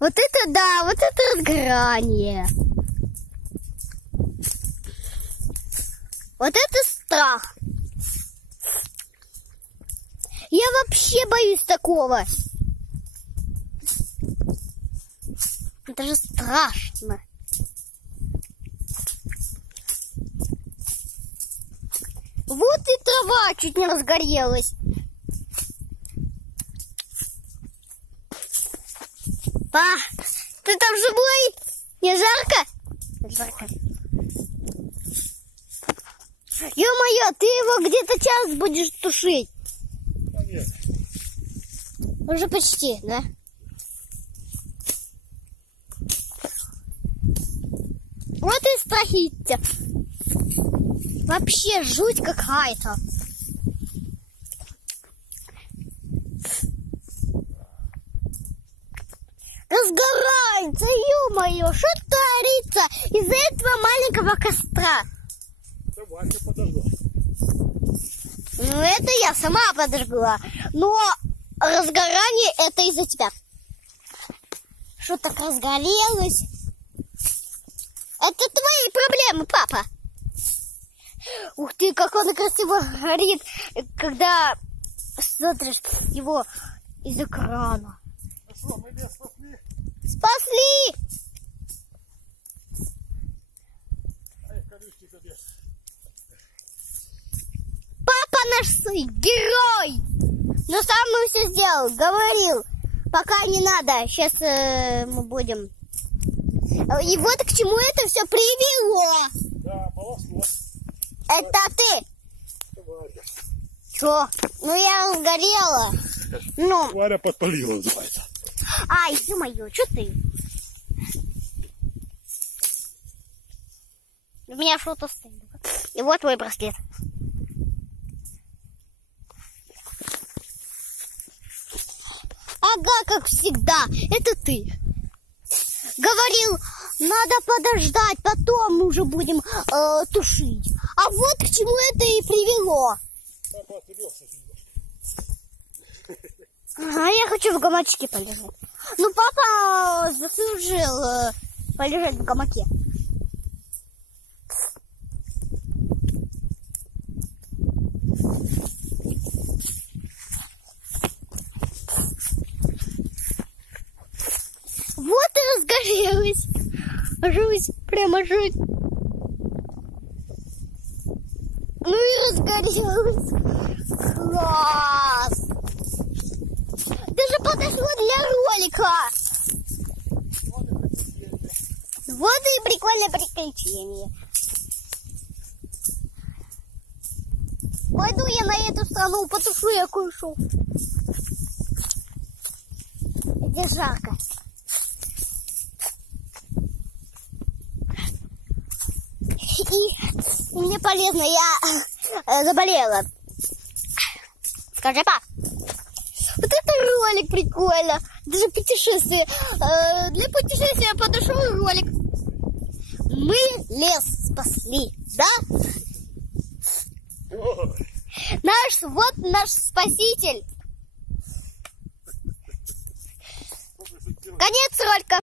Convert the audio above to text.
Вот это да, вот это разгорание. Вот это страх. Я вообще боюсь такого. Это же страшно. Вот и трава чуть не разгорелась. Па, ты там живой? Не жарко? Жарко. Ё-моё, ты его где-то час будешь тушить. Нет. Уже почти, да? Вот и страхите. Вообще жуть какая-то. Разгорается, ё-моё, что творится из-за этого маленького костра? Давай, я подожду. Ну, это я сама подожгла. Но разгорание это из-за тебя. Что так разгорелось? Это твои проблемы, папа. Ух ты, как он красиво горит, когда смотришь его из экрана. Ну что, мы лес спасли? Спасли! Ай, колючий тебе. Папа наш герой! Но сам мы все сделал, говорил. Пока не надо, сейчас мы будем. И вот к чему это все привело. Да, полосло. Это ты. Варя. Чё? Ну я сгорела. Ну. Варя подпалила, называется. Ай, ё-моё, чё ты? У меня что-то стоит. И вот мой браслет. Ага, как всегда, это ты. Говорил, надо подождать, потом уже будем тушить. А вот к чему это и привело. Папа отвлекся немножко. А я хочу в гамачке полежать. Ну, папа заслужил полежать в гамаке. Вот и разгорелась. Жуть, прямо жуть. Ну и разгорелась. Класс. Даже подошло для ролика. Вот и прикольное приключение. Пойду я на эту страну, потушу я кое-что. Где жарко. И мне полезно, я заболела. Скажи, пап. Вот это ролик прикольно. Даже путешествие. Для путешествия подошел ролик. Мы лес спасли, да? Вот наш спаситель. Конец ролика.